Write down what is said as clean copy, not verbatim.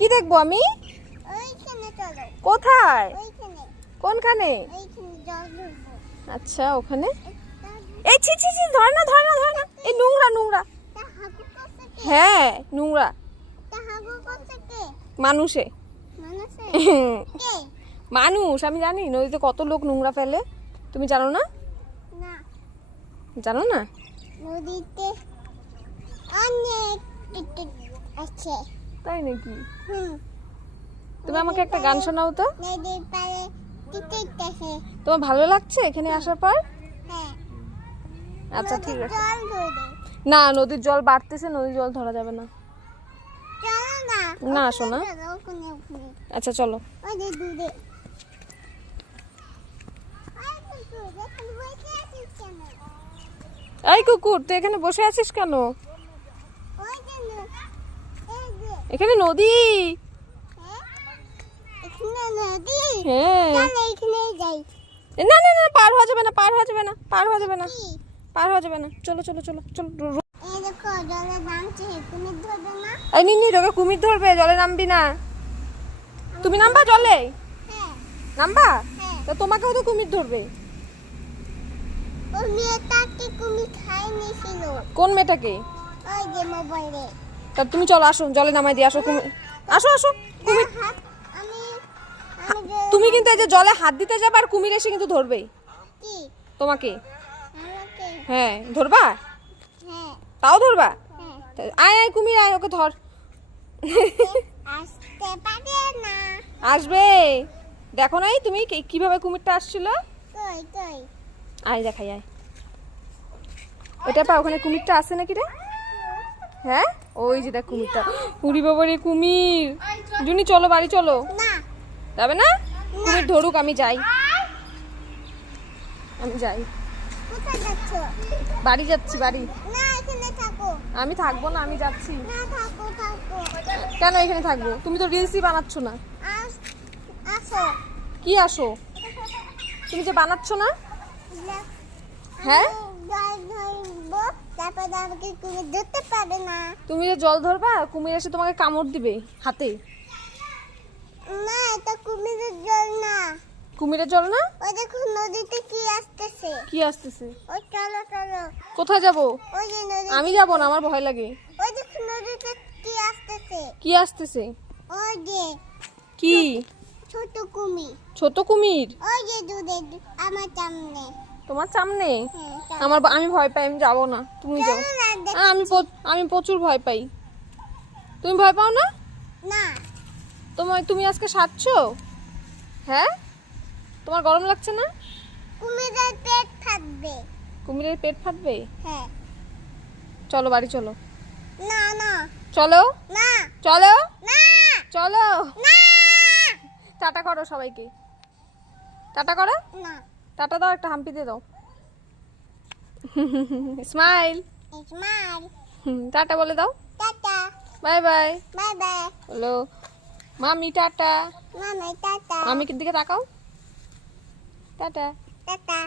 কি দেখবো আমি? ওইখানে চলো। কোথায়? ওইখানে। কোনখানে? ওইখানে জল ধরবো। আচ্ছা ওখানে। এই ছি ছি ছি, ধর না ধর না ধর না, এই নোংরা নোংরা। তা হাগু করছে কে? হ্যাঁ নোংরা। তা হাগু করছে কে? মানুষে মানুষে? কে? মানুষ, আমি জানি নদীতে কত লোক নোংরা ফেলে, তুমি জানো না? না, জানো না? নদীতে অনেক টিকিট আছে। তাই নাকি? হুম। তুমি আমাকে একটা গান শোনাও তো। নদীর পাড়ে টিকিট আছে। তোমার ভালো লাগছে এখানে আসার পর? হ্যাঁ। আচ্ছা ঠিক নদীর আছে। জল ধরে। না, নদীর জল বাড়তেছে, নদীর জল ধরা যাবে না। চলো না। না, ওখানে শোনা। চলো, ওখানে ওখানে। আচ্ছা চলো। ওই যে দূরে। ওই কুকুর, এখানে বসে আছিস কেন? এই কুকুর, তুই এখানে বসে আছিস কেন? ওই যে এই যে, এখানে নদী। হ্যাঁ? এখানে নদী? হ্যাঁ। চলো এখানেই যাই। না না না, পার হওয়া যাবে না, পার হওয়া যাবে না, পার হওয়া যাবে না, কি? পার হওয়া যাবে না। চলো চলো চলো চলো। এই দেখো জলে নামছে, কুমির ধরবে না? এই নিন্নি, তোকে কুমির ধরবে, জলে নামবি না। তুমি নামবা জলে? হ্যাঁ, নামবা? হ্যাঁ। তো তোমাকেও তো কুমির ধরবে। ওই মেয়েটাকে কুমির খাই নিয়েছিল। কোন মেয়েটাকে? ওই যে মোবাইলে। তা তুমি চলো, আসো, জলে নামাই দিয়ে আসো কুমির। আসো আসো কুমির। হাত আমি আমি যে তুমি কিন্তু এই যে জলে হাত দিতে যাবে আর কুমির এসে কিন্তু ধরবেই কি তোমাকে। আমাকে হ্যাঁ ধরবা? হ্যাঁ তাও ধরবা? হ্যাঁ তা আয় আয় কুমির আয়, ওকে ধর। আসতে পারে না। আসবে, দেখো নাই তুমি কিভাবে কুমিরটা আসছিল? কই কই আয় দেখাই, আয়। এটা পা, ওখানে কুমিরটা আছে নাকি রে? হ্যাঁ ওই যে দেখ কুমিরটা। উড়ি বাবা রে কুমির। জুনি চলো বাড়ি চলো। না যাবে না? কুমির ধরুক, আমি যাই, আমি যাই। কোথায় যাচ্ছ? বাড়ি যাচ্ছি, বাড়ি। না এখানে থাকো। আমি থাকবো না, আমি যাচ্ছি। না থাকো থাকো। কেন এখানে থাকবো? তুমি তো রিলসই বানাচ্ছ না। আসো। কি আসো? তুমি যে বানাচ্ছ না। হ্যাঁ জল ধরবো, তারপর আমাকে কুমির ধরতে পারে না। তুমি যে জল ধরবা, কুমির এসে তোমাকে কামড় দিবে হাতে। না এটা কুমিরের জল না। কুমিরের জল না? ওই দেখো নদীতে কি আসতেছে। কি আসতেছে? ওই চলো চলো। কোথায় যাব? ওই যে নদী। আমি যাব না, আমার ভয় লাগে। ওই দেখো নদীতে কি আসতেছে। কি আসতেছে? ওই যে কি? ছোট কুমির। ছোট কুমির? ওই যে দূরে আমার সামনে। তোমার সামনে? হ্যাঁ, চলো। আমি ভয় পাই, আমি যাব না, তুমি যাও। চলো না, আমি প্রচুর ভয় পাই। তুমি ভয় পাও না? না তুমি আজকে সাজছো? হ্যাঁ, তোমার গরম লাগছে না? কুমিরের পেট ফাটবে। কুমিরের পেট ফাটবে? হ্যাঁ। চলো বাড়ি চলো। না না চলো না চলো না চলো। না টাটা করো সবাইকে, টাটা করো। না। টাটা দাও, একটা হাম্পি দিয়ে দাও। স্মাইল। ইসমাইল। টাটা বলে দাও। Tata. Bye bye bye bye. Hello মামি, টাটা। মামি টাটা। মামির দিকে তাকাও, টাটা। টাটা।